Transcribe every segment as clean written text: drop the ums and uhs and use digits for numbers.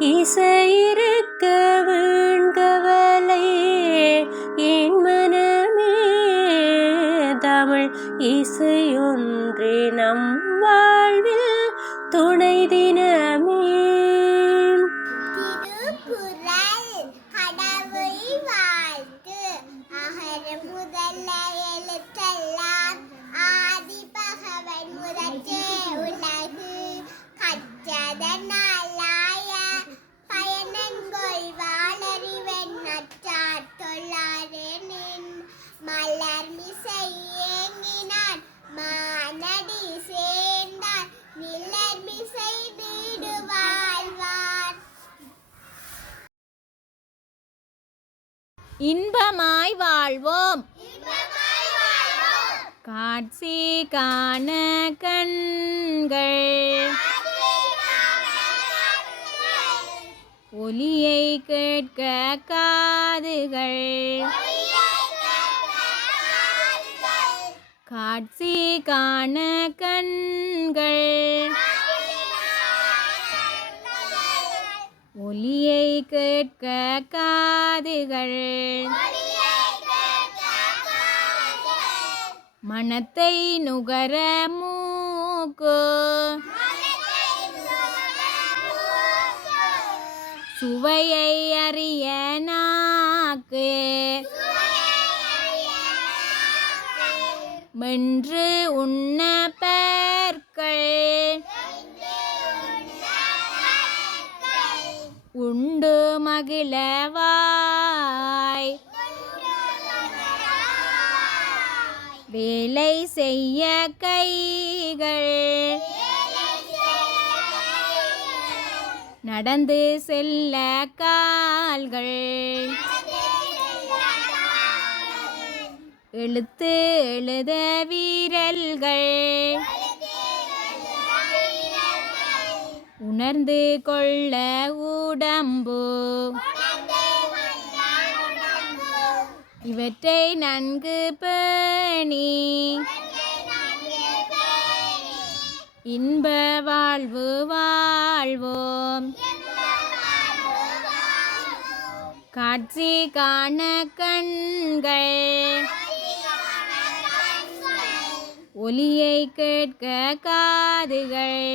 இசையிருக்க வீண்கவலை என் மனமே. தமிழ் இசையொன்றே நம் வாழ்வில் துணை தினமே. இன்பமாய் வாழ்வோம். காட்சி காண கண்கள், ஒலியை கேட்க காதுகள். காட்சி காண கண்கள், ஒலியை கேட்க காதுகள். மனத்தை நுகர மூக்கு, சுவையை அறிய நாக்கு. மென்று உண்ண பற்கள், உண்டு மகிழவாய். வேலை செய்ய கைகள், நடந்து செல்ல கால்கள். எழுத்து எழுத வீரல்கள், உணர்ந்து கொள்ள உடம்பு. இவற்றை நன்கு பேணி இன்ப வாழ்வு வாழ்வோம். காட்சி காண கண்கள், ஒலியை கேட்க காதுகள்.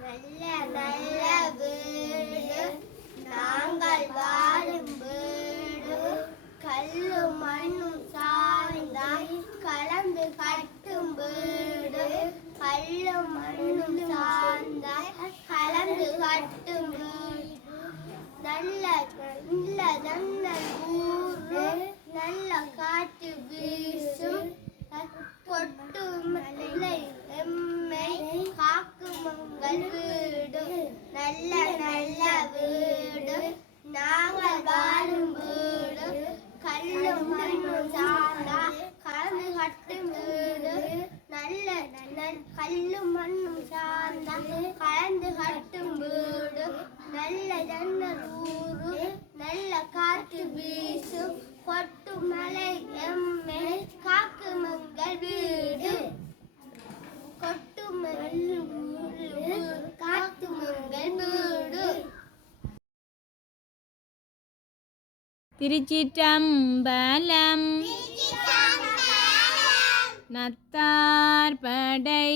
நல்ல நல்ல வீடு நாங்கள் வாழும் வீடு, கல்லும் மண்ணும் சாய்ந்தாய் கலந்து கட்டும் வீடு. கல்லும் மண்ணும் சாய்ந்தாய் கலந்து கட்டும் வீடு. நல்ல நல்ல ஜன்னல் ஊரு, நல்ல காற்று வீசும். தொட்டு மலை எம்மை காக்கும் உங்கள் வீடு. நல்ல நல்ல வீடு நாங்கள் வாழும் வீடு, கல்லும் மண்ணும் சார்ந்தா கலந்து கட்டும் வீடு. நல்ல கல்லும் மண்ணும் சார்ந்தா கலந்து கட்டும் வீடு. நல்ல ஜன்னல் ஊரு, நல்ல காற்று வீசும். கொட்டும் மலை எம்மை காக்கும் உங்கள் வீடு. கொட்டும் காக்கும் உங்கள் வீடு. திருச்சிற்றம்பலம். நத்தார் படை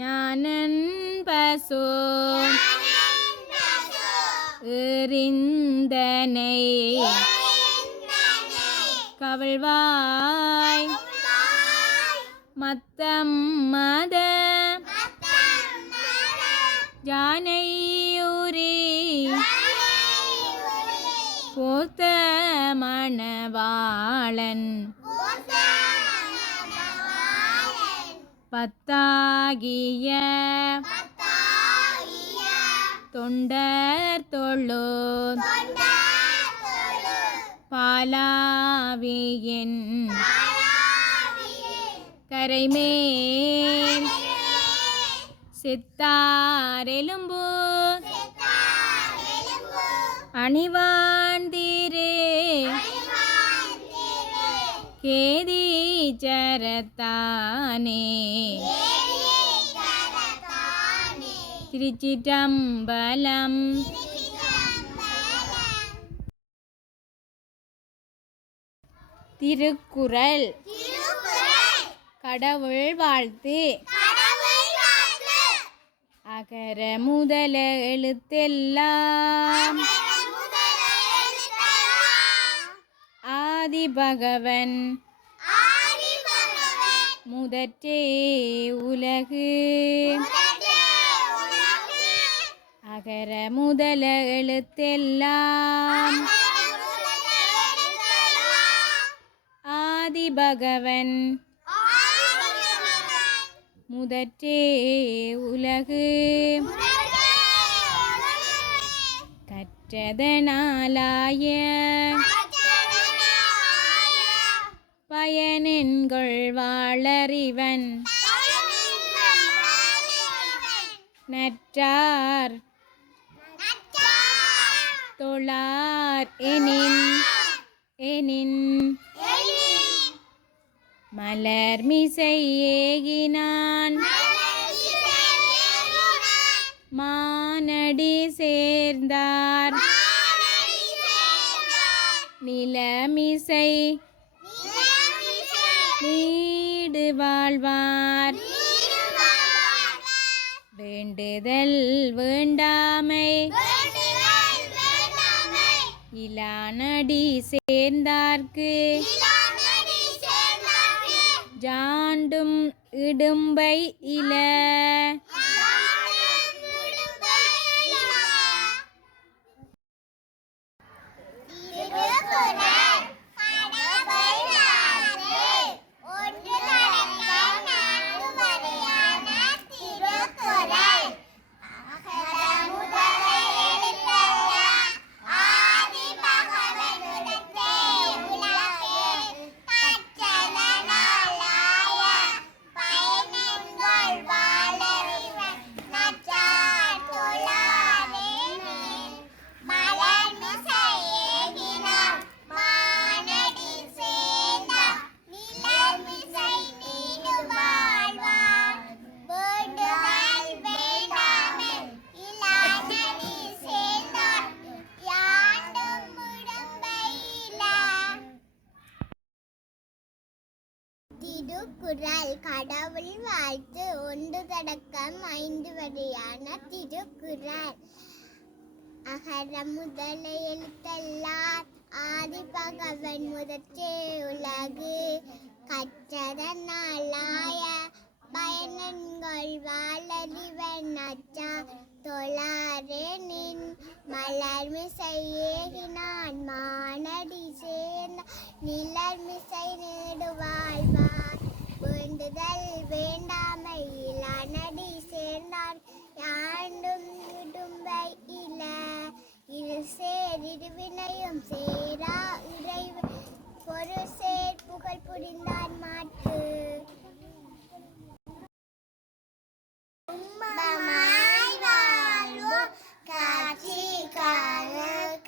ஞானன் பசு எறிந்தனை கவிழ்வாய் மத்தம் மத ஜானையூரி போத்த மணவாளன் பத்தாகிய தொண்டர் தொழு பாலாவியின் கரைமேல் சித்தாரெலும்பு அணிவாண்டிரே கேதீச்சரத்தானே திருச்சிற்றம்பலம். திருக்குறள். கடவுள் வாழ்த்து. அகர முதல எழுத்தெல்லாம் ஆதி பகவன் முதற்றே உலகு. அகர முதல எழுத்தெல்லாம் ஆதி பகவன் முதற்றே உலகு. கற்றதனாலாய பயனென்கொள் வாளறிவன் நற்றார் தொழார் எனின் மலர்மிசை ஏகினான் மானடி சேர்ந்தார் நிலமிசை நீடு வாழ்வார் வேண்டுதல் வேண்டாமை இலானடி சேர்ந்தார்க்கு ஜாண்டும் இடும்பை இல. திருக்குறள். கடவுள் வாழ்த்து. 1 தொடக்கம் 5 வரையான திருக்குறள். அகர முதல எழுத்தெல்லாம் ஆதி பகவன் முதற்றே உலகு. கற்றதனாலாய பயனென்கொள் வாளறிவன் நற்றார் தொழாரெனின் மலர்மிசை ஏகினான் மானடி சேர்ந்த நிலர்மிசை நீடு வாழ்வார் வேண்டுதல் வேண்டாமை இலானடி சேர்ந்தார் யாண்டும் இடும்பை இல. இரு சேர் இருவினையும் சேரா இறைவு ஒரு சேர் புகழ் புரிந்தார் மாட்டு. காட்சி காண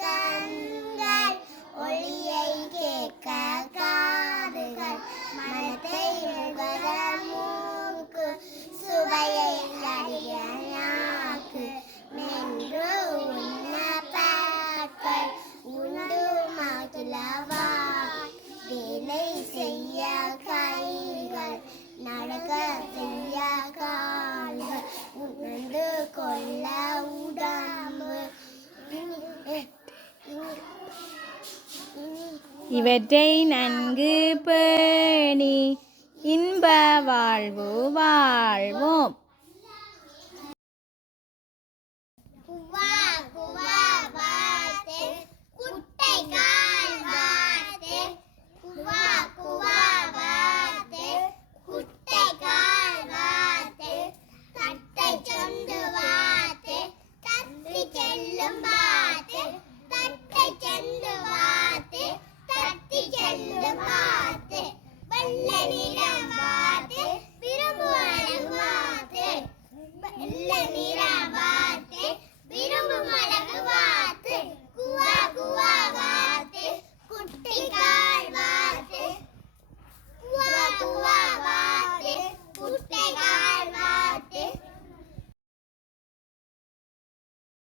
கண்கள் ஒளியை கேட்க காதுகள் மனத்தை நுகர மூக்கு சுவையை அறிய நாக்கு மென்று உண்ண பற்கள் இவற்றை நன்கு பேணி இன்ப வாழ்வு வாழ்வோம். குவா குவா வாத்தே குட்டை கால் வாத்தே குவா குவா வாத்தே குட்டை கால் வாத்தே தட்டை சொந்து வாத்தே தத்தி செல்லும்